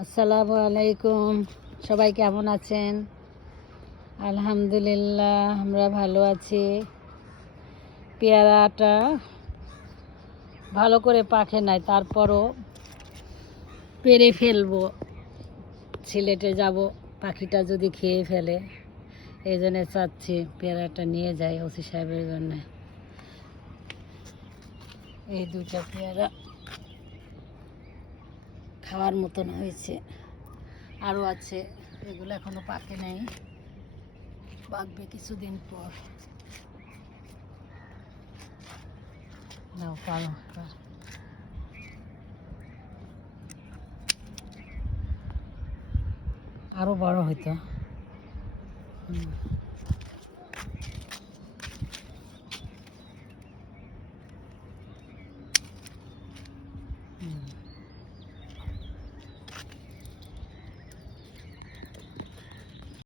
আসসালামু আলাইকুম। সবাই কেমন আছেন? আলহামদুলিল্লাহ, আমরা ভালো আছি। পেয়ারাটা ভালো করে পাকে নাই, তারপরও পেরে ফেলবো। সিলেটে যাব, পাখিটা যদি খেয়ে ফেলে, এই জন্য চাচ্ছি পেয়ারাটা নিয়ে যাই ওসি সাহেবের জন্য। এই দুটা পেয়ারা খাওয়ার মতন হয়েছে, আরও আছে, এগুলো এখনো পাকে নাই, পাকবে কিছুদিন পর। নাও পারো, আরো বড় হইতো।